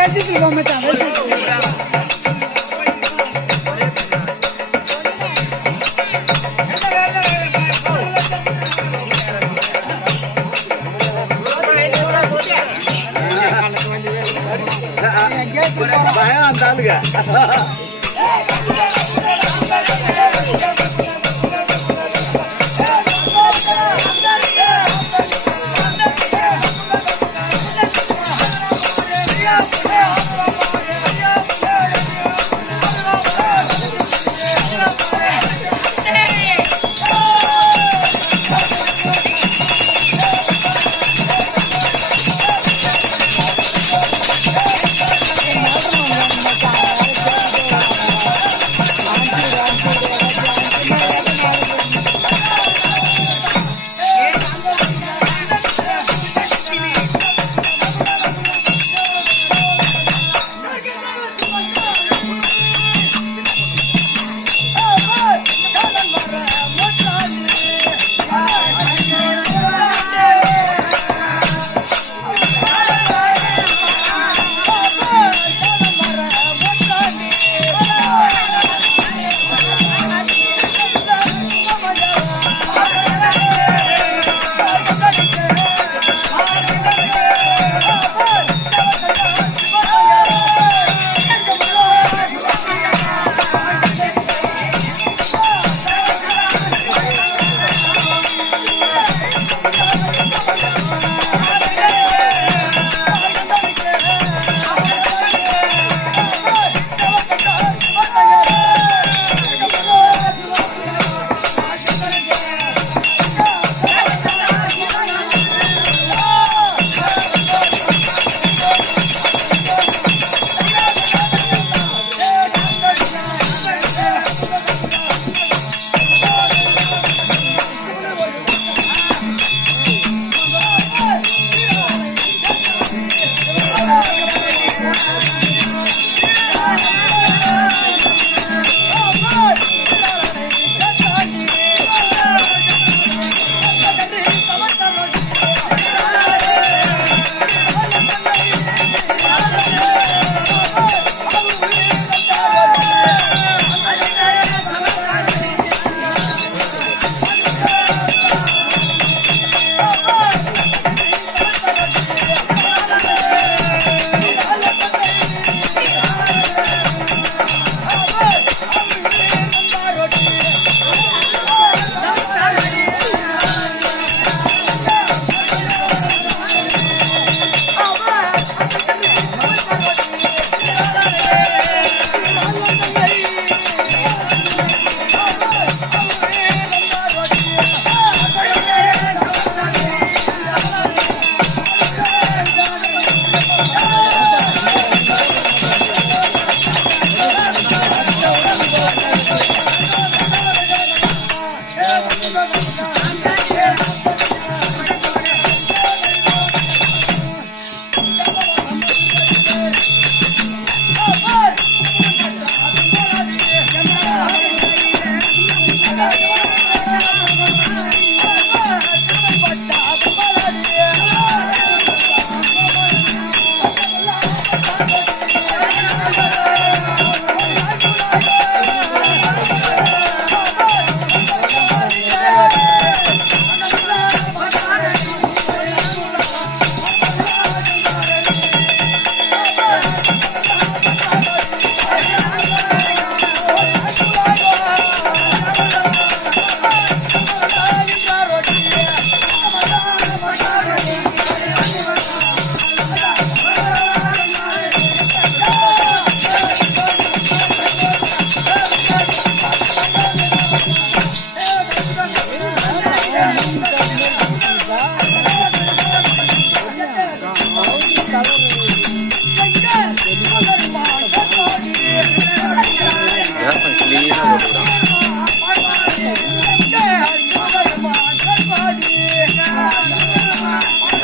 பேசிட்டு இருக்கோம் மச்சான். பயம் அந்த ஆளுங்க.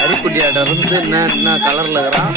அரிக்குட்டியாட்ட இருந்து என்ன கலர்ல இருக்கிறான்.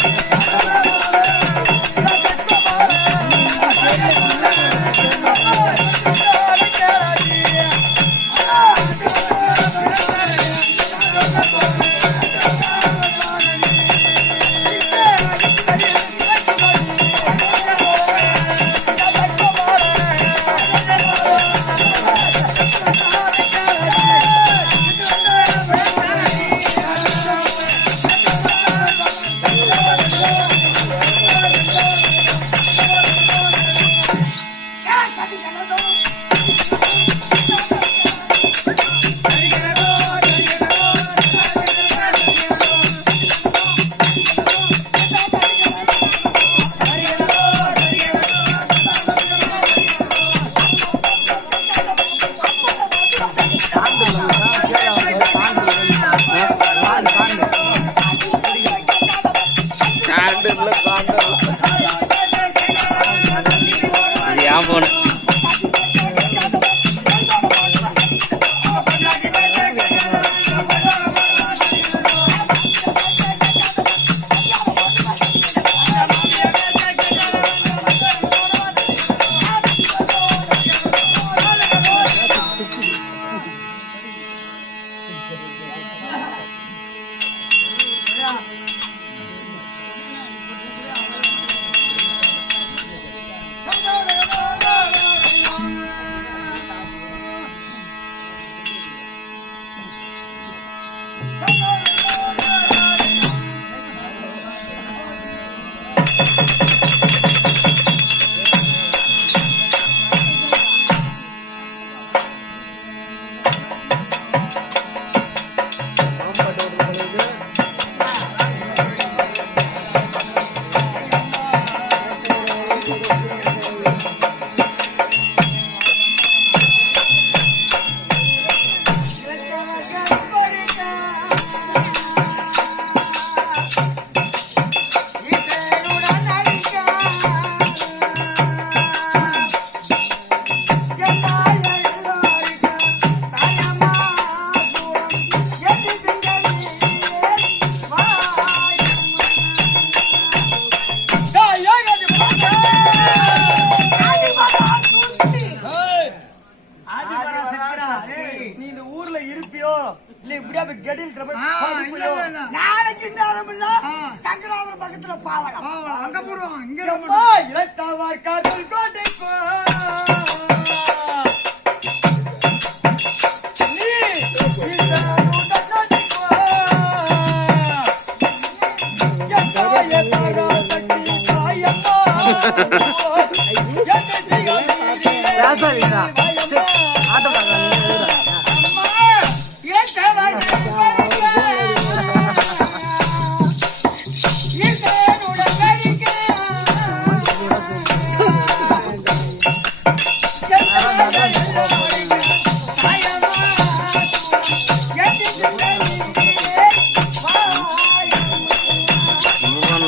நீ இந்த ஊர்ல இருப்பியோ இல்ல இப்படியா கெடில் நாளைக்கு சங்கராபுரம் பக்கத்துல பாவடம் அங்க போடுவோம் இங்க இலத்தாவார் காதல் கோட்டை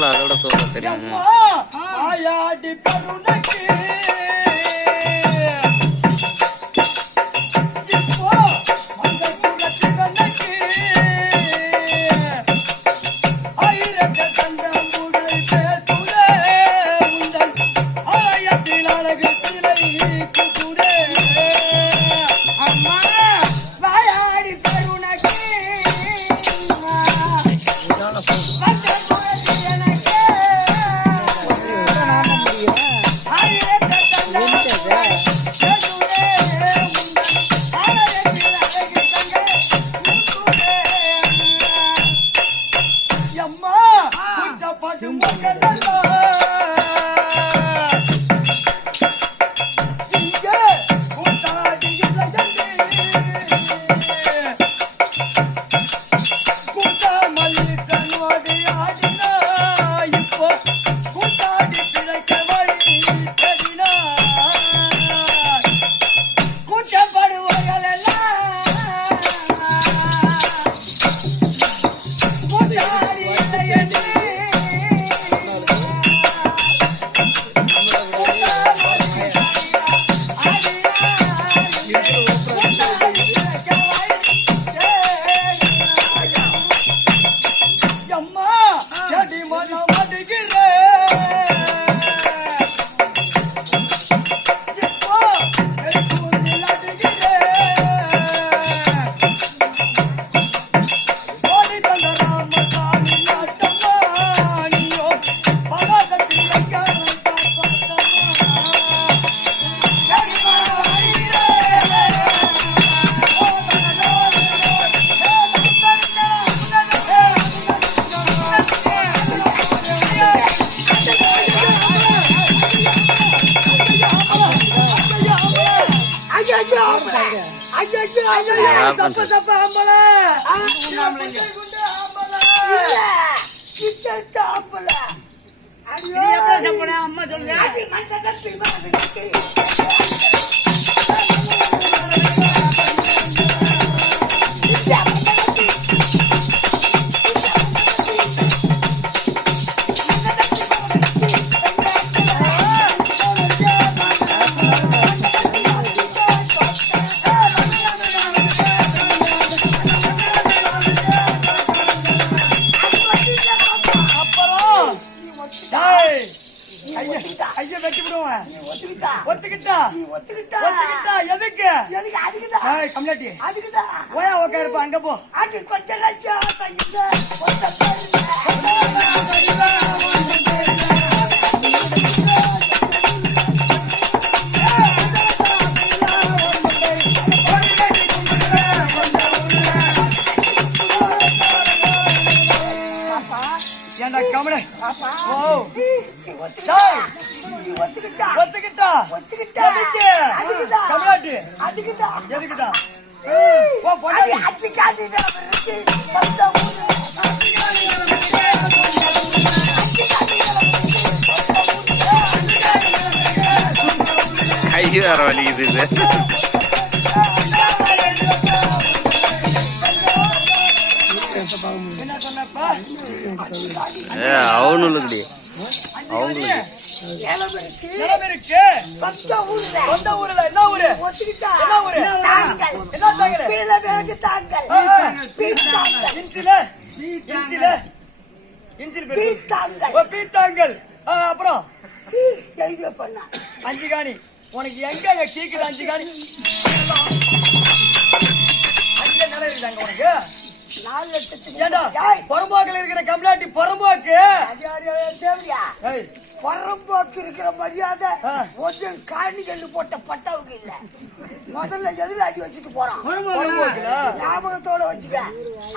அதோட சொல்ல தெரியுமா ஆயாடி பருணக்கு இப்போ அந்த குலத்தினக்கு ஆயிரக்க தந்தம் உடை பேசுரே உந்தன் ஆயத்தில் அழகு திரை குதுரே அம்மா வாயாடி பருணக்கு அம்மா சொல்லுங்க ஐயா வெட்டி விடுவேன். ஒத்துக்கிட்டா எதுக்கு கம்லாட்டி ஓயா ஓகே இருப்பா அங்க போ ஏண்டா கமல ஆமா. ஓ நீ ஒத்துக்கிட்டா. டேய் நீ ஒத்துக்கிட்டா. ஒத்துக்கிட்டா ஒத்துக்கிட்டா. எதுக்கு அதுக்குதான். கமலாட்டி அதுக்குதான். எதுக்குடா ஏய், ஓ அது பொண்டாட்டி அடிக்காதீங்க, அவருக்கு சொந்த ஊரு. கை வேற வலிக்குது இது என்ன சொன்னப்பா அவனுக்குடி அவங்களுக்கு இளவருக்கு நிலவருக்கு சொந்த ஊருல. சொந்த ஊர்ல என்ன ஊரு ஒத்துக்கிட்டா. என்ன ஊரு தாங்கள். என்ன தாங்கல பிளவேடு தாங்கள். பீத்தாங்கள். இன்சில இன்சில இன்சில் பேரு பீத்தாங்கள். ஓ பீத்தாங்கல் அப்புறம் எழுதி பண்ணா. அஞ்சு காணி உனக்கு எங்க கேக்குது அஞ்சு காணி அங்கே நிலம் இருக்குதாங்க உனக்கு 4 லட்சத்துக்கு. ஏண்டா ஏய், புறம்போக்கில் இருக்கிற கம்லாட்டி புறம்போக்கு அது யாரு தேவையா? ஏய், புறம்போக்கு இருக்கிற மரியாதை ஆ. கொஞ்சம் காணி கல்லு போட்ட பட்டாவுக்கு இல்ல. முதல்ல எதுல அடி வச்சுட்டு போறான். புறம்போக்குல ஞாபகத்தோட வச்சுக்க.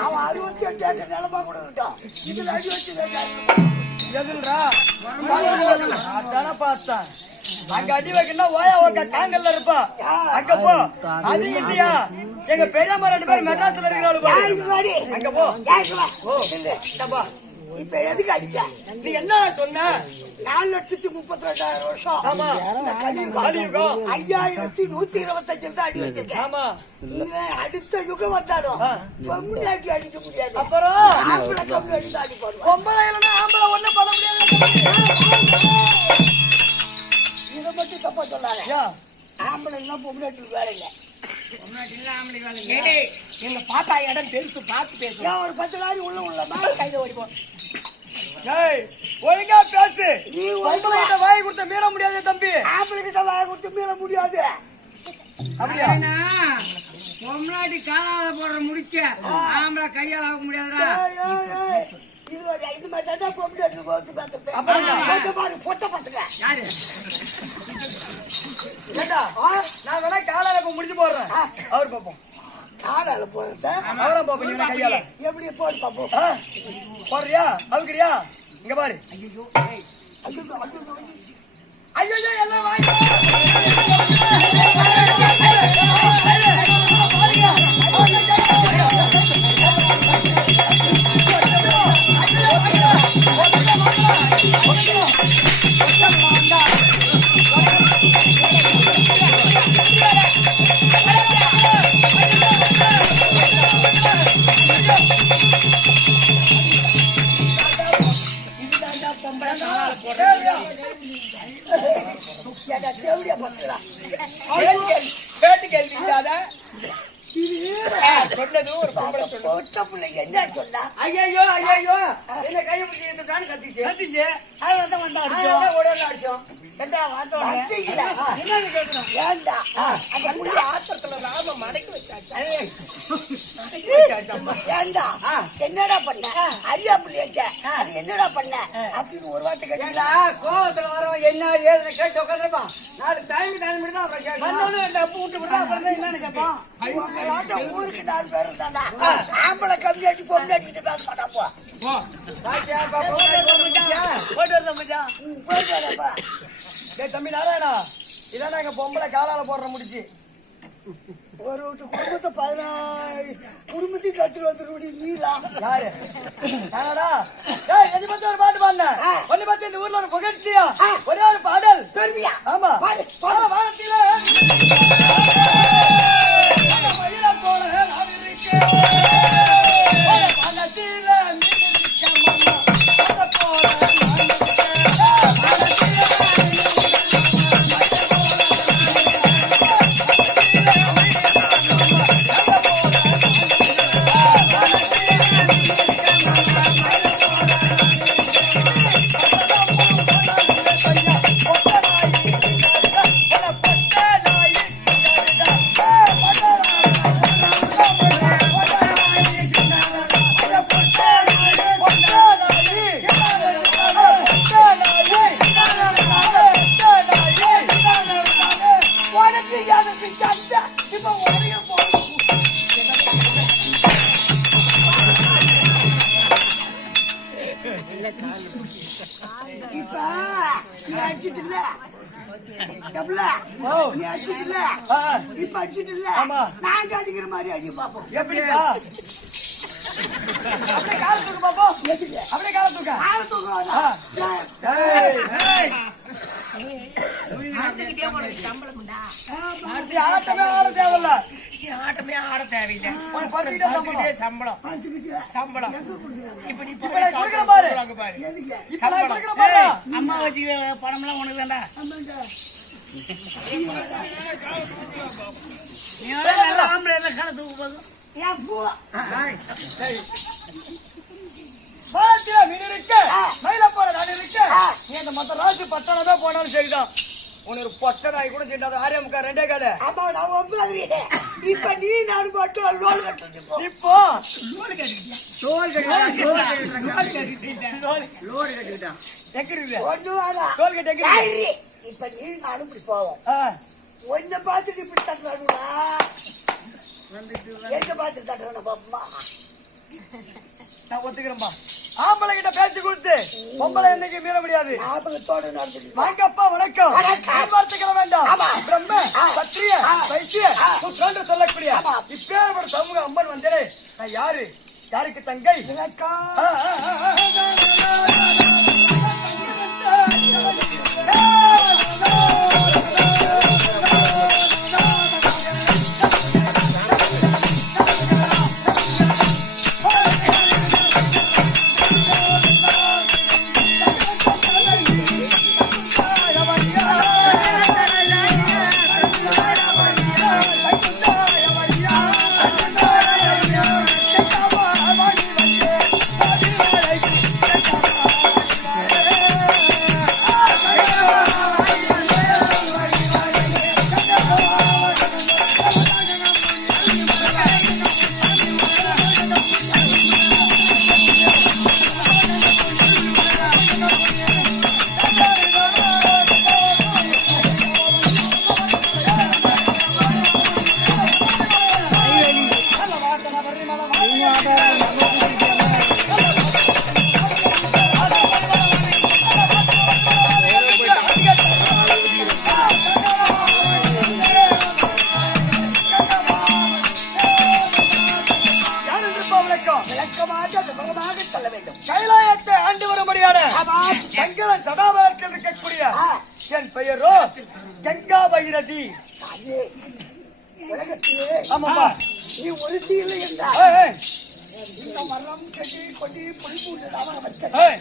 அவன் 68 ஏக்கர் நிலமா கூட இருக்கட்டும். இதுல அடி வச்சு எதுல்ரா அதான பார்த்தேன் அங்க அடி வைக்கணும் ஓயா ஓக்க காங்கல்ல இருப்பா அங்க போ அது இல்லையா எங்க பெரியம்மா 2 பேரும் மெட்ராஸ்ல இருக்கிறாளு அங்க போ ஓ இந்தப்பா இப்ப எதுக்கு அடிச்ச? நீ என்ன சொன்ன 4,32,000 வருஷம். ஆமா. இந்த கலியுகம். கலியுகம். 5,125 தான் அடி வச்சிருக்கேன். ஆமா இனிமே அடுத்த யுகம் வந்தாலும் பொம்முனாட்டி அடிக்க முடியாது. அப்புறம் ஆம்பளை கம்பி அடிச்சு அடி போடுவான். பொம்பளை இல்லைன்னா ஆம்பளை ஒண்ணும் பண்ண முடியாது இதை மட்டும் தப்பா சொல்லாத. ஐயா, ஆம்பளை எல்லாம் பொம்முனாட்டி வேலை இல்லை. ஏய், எங்க பாப்பா இடம் பெருசு பார்த்து பேசு. ஏன் ஒரு 10 லாரி உள்ளமா கைத ஓடி போ. ஏய், ஒழுங்கா பேசு நீ பொம்பளை கிட்ட வாய் கொடுத்த மீற முடியாது தம்பி ஆம்பளை கிட்ட வாய கொடுத்து மீற முடியாது. அப்படியா பொம்னாட்டி காலால போடுற முடிச்ச ஆம்பளை கையால ஆக முடியாதுடா. ஏய், ஏய், ஏய். இது மாதிரி தான் பொம்முனாட்டி கோத்து பார்த்துட்டு. அப்புறம் என்ன? கொஞ்சம் பாரு, பொட்ட பசங்க. யாரு ஏண்டா நான் வேணா காலால இப்ப முடிச்சு போடுறேன் அவர் பாப்போம் காலால போறத அவரும் பாப்போம் இவனை கையால எப்படி போடு பாப்போம். போடுறியா அவுக்குறியா இங்க பாரு ஐயோ, ஐயோ எல்லாம் வாங்கி ஏடா தேவடியா பசங்களா. கேட்டு கேள்வி இல்லாத சொன்னது ஒரு பொம்பளை சொன்னது பொட்ட பிள்ளை என்ன சொன்னா? ஐயோ என்ன கையை பிடிச்சி எடுத்துட்டான்னு கத்திச்சு அது வந்து வந்தா அடிச்சோம் கேட்டா வந்தீங்களா? என்னன்னு கேட்கணும் ஏண்டா அந்த புள்ளி ஆத்திரத்துல ராம மடக்கி வச்சாச்சா? ஏண்டா என்னடா பண்ண? அரியா புள்ளியாச்சே அது என்னடா பண்ண அப்படின்னு ஒரு வார்த்தை கேட்டீங்களா? கோவத்துல வரவன் என்ன ஏதுன்னு கேட்டு உட்காந்துருப்பான். நாலு டைம் தான் அப்புறம் கேட்கணும். வந்தோடனே டப்பு விட்டு விட்டா அப்புறம் தான் என்னன்னு கேட்பான் உங்களாட்ட ஊருக்கு 4 பேர் இருந்தாண்டா. ஆம்பளை கம்மி அடி பொண்ணு அடிக்கிட்டு பேச மாட்டான் போ. பாத்தியா, பொம்னாட்டி முடிச்சா? போயிட்டு வரல மச்சான் போயிட்டு வரப்பா. டேய் தம்பி நாராயணா இதான் எங்க பொம்பளை காலால போடுற முடிச்சு ஒரு வீட்டு குடும்பத்தை 16 குடும்பத்தையும் கட்டிட்டு வந்துருடி நீலா. யாரு நானாடா டேய் எது பத்தி ஒரு பாட்டு பாடுன ஒண்ணு பத்தி இந்த ஊர்ல ஒரு புகழ்ச்சியா ஒரே ஒரு பாடல் பெருமையா? ஆமா பாடு, வானத்தில மயில போல நான் இருக்கேன் வானத்தில நீ இருக்க மாமா போல நான் இருக்கேன் இப்ப நீ அடிச்சிட்டு இல்ல டபுள ஓ. நீ அடிச்சிட்டு இல்ல ஆ. இப்ப அடிச்சிட்டு இல்ல ஆமா. நாங்க அடிக்கிற மாதிரி அடி பாப்போம் எப்படிப்பா அப்படியே கால தூக்கு பாப்போம் எதுக்கு அப்படியே கால தூக்க ஆள தூக்குறாங்க ஆ. ஏய், ஏய். அடுத்து ஆட்டமே ஆட தேவையில்ல ஆட்டமே ஆட தேவையில்லை உனக்கு படுத்துக்கிட்டே சம்பளம் சம்பளம் பார்த்துக்கிட்டு சம்பளம் இப்ப நீ இப்ப நான் கொடுக்குறேன் பாரு பாரு எதுக்கு இப்ப நான் கொடுக்குறேன் பாரு அம்மா வச்சுக்க பணம்லாம் உனக்கு தான்டா ஆமாங்க நீ நல்லா ஆம்பளை எல்லாம் கால தூக்கு போதும் ஏன் பூ பாலத்தில மீன் இருக்க மயில போற நான் இருக்க நீ அந்த மொத்த ராசி பட்டணம் தான் போனாலும் சரிதான் உனக்கு ஒரு பொட்ட நாய் கூட செய்யாத ஆரியமுக்கா ரெண்டே கால ஆமா நான் ஒன்பது இப்ப நீ நான் மட்டும் லோல் கட்டுறது இப்போ இப்போ தோல் கட்டிக்கிட்டான் எங்க இருக்குது ஒண்ணு வாடா டோல் கேட் எங்க இருக்கு? டைரி. இப்ப நீ நானும் இப்படி போவோம் ஆ, ஒன்ன பார்த்துட்டு இப்படி தட்டுறானுடா எங்க பார்த்து தட்டுறான பாப்பமா நான் ஒத்துக்கிறேன்பா ஆம்பளை கிட்ட பேச்சு கொடுத்து பொம்பளை என்னைக்கு மீற முடியாது ஞாபகத்தோட நடந்துட்டு வாங்கப்பா வணக்கம் வணக்கம். வார்த்தைக்கிற வேண்டாம் ஆமா. பிரம்ம சத்திரிய வைத்திய ஆ. புத்திரன்று சொல்லக்கூடிய ஆமா. இப்பேற்பட்ட சமூக அம்மன் வந்தேனே நான் யாரு யாருக்கு தங்கை விளக்கம் ஆ, ஆ, ஆ, ஆ. விளக்கமாக விவரமாக சொல்ல வேண்டும் கைலாயத்தை ஆண்டு வரும்படியான ஆமாம். சங்கரன் சடாபாரத்தில் இருக்கக்கூடிய என் பெயரோ கங்கா பைரதி அது உலகத்திலே ஆமாப்பா நீ ஒருத்தி இல்லை என்றால் ஏய், ஏய், இந்த மரம் செடி கொடி புலிப்பூண்டு மக்கள் ஏய்,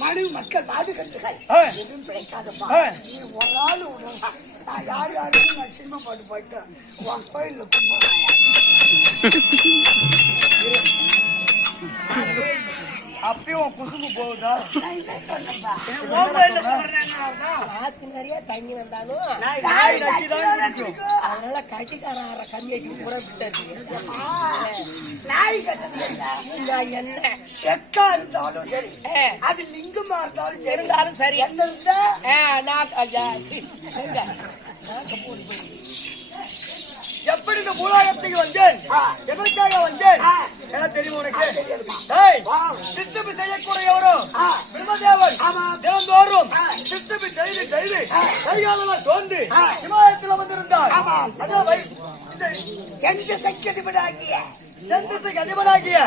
மனு மக்கள் பாதுகாத்துகள் ஏய். எதுவும் பிழைக்காதப்பா ஏய். நீ ஒரு நாள் விடுறா நான் யாருக்கும் நான் சினிமா பாட்டு போயிட்டேன் உன் கோயில்ல கும்பிடுறேன் அப்பயும் குசும்பு போகுதா நான் என்ன சொன்னேன்பா? ஆத்து நிறைய தண்ணி வந்தாலும் நாய் நச்சுதான் குடிக்கும். அதனால கட்டிக்கார கம்மியாக்கி பூரா விட்டு நாய் கட்டது என்ன நான் என்ன செக்கா இருந்தாலும் சரி அது லிங்கமா இருந்தாலும் சரி இருந்தாலும் சரி என்ன இருந்தா நான் ஐயா, சீ, எங்க? எப்படி இந்த பூலாகத்துக்கு வந்தேன் எதற்காக வந்தேன் என்ன தெரியும் உனக்கு ஏய், சித்தப்பு செய்யக்கூடியவரோ பிரம்மதேவன் தினந்தோறும் சித்தப்பு செய்து செய்து கைகாலெல்லாம் தோந்து சிவாலயத்தில் வந்திருந்தார் அதான் எந்த சக்கடிபடாகிய தென்திசைக்கு அதிபனாகிய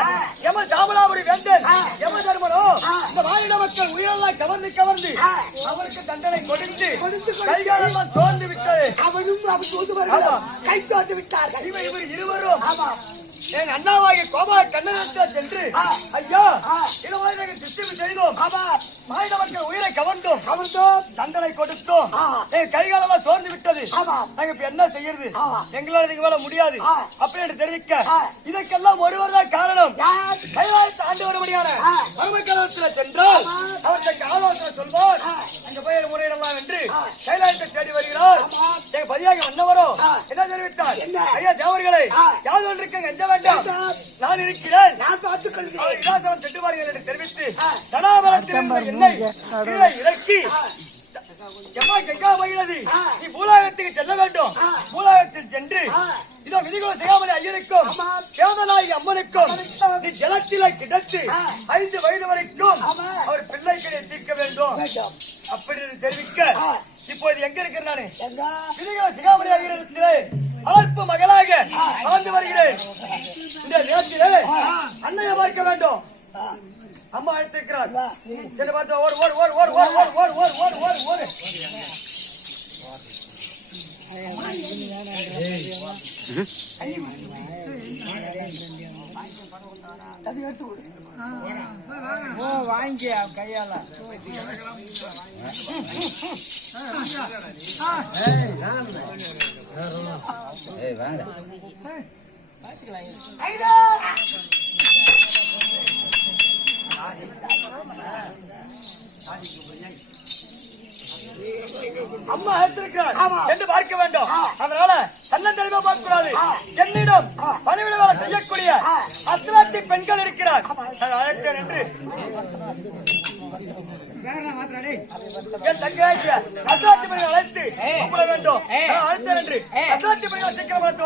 யம சாமலாபுரி வேந்தன் யம தர்மனோ இந்த மாநில மக்கள் உயிரெல்லாம் கவர்ந்து கவர்ந்து அவருக்கு தண்டனை கொடுத்து கைகாலெல்லாம் தோந்து விட்டது அவனும் அவன் தூதுவர்களும் கை தோந்து விட்டார்கள் இவர் இருவரும் ஆமா என் அண்ணாவாகிய கோபால கண்ணனத்தில் சென்று ஐயா இது மாதிரி நாங்கள் சிஸ்டம் செய்தோம் ஆமா மாநில மக்கள் உயிரை கவர்ந்தோம் அவர்தோம் தண்டனை கொடுத்தோம் என் கைகாலெல்லாம் சோர்ந்து விட்டது ஆமா. நாங்க இப்ப என்ன செய்யறது எங்களால இதுக்கு மேல முடியாது அப்படி என்று தெரிவிக்க இதற்கெல்லாம் ஒருவர் தான் காரணம் யார் கைலாயத்தை ஆண்டு வரும்படியான மர்மக்கலத்தில் சென்றால் அவர்களுக்கு ஆலோசனை சொல்வார் அங்க போய் முறையிடலாம் என்று கைலாயத்தை தேடி வருகிறார் எங்க பதியாக வந்தவரோ என்ன தெரிவித்தார் என்ன? ஐயா தேவர்களே யாவது ஒன்று இருக்க அஞ்ச வேண்டாம் நான் இருக்கிறேன் நான் பார்த்துக் கொள்கிறேன் அவர் இலாசனம் திட்டுவார்கள் என்று தெரிவித்து சடாபலத்தில் இருந்த என்னை கீழே இறக்கி எம்மா கங்கா மகிழதி நீ பூலாகத்துக்கு செல்ல வேண்டும் பூலாகத்தில் சென்று இதோ விதிகள் செய்யாமலே ஐயருக்கும் சேதனாகி அம்மனுக்கும் நீ ஜலத்தில கிடத்து 5 வயது வரைக்கும் அவர் வேண்டும். அப்படி என்று தெரிவிக்க ஆ. இப்போது எங்க இருக்கிறேன் நானு எங்க சிகாமணி ஆகிறத்திலே அழைப்பு மகளாக வாழ்ந்து வருகிறேன். இந்த நேரத்திலே அன்னையை பார்க்க வேண்டும். அம்மா அழைத்திருக்கிறார். சரி பார்த்து ஓடு ஓடு ஓடு ஓடு ஓடு ஓடு ஓடு ஓடு ஓடு ஓடு. அது எடுத்து கொடு. வாங்கி கையால ஐயா! அம்மா அழைத்திருக்கிறார் என்று பார்க்க வேண்டும். அதனால தன்னந்தனிமா பார்க்க கூடாது. என்னிடம் பணிவிட வேலை செய்யக்கூடிய அத்தனாத்தி பெண்கள் இருக்கிறார். நான் அழைத்தேன் என்று என் தங்கையாகிய அத்தனாத்தி பெண்கள் அழைத்து கூப்பிட வேண்டும். நான் அழைத்தேன் என்று அத்தனாத்தி பெண்கள் சீக்கிரம் அழைத்து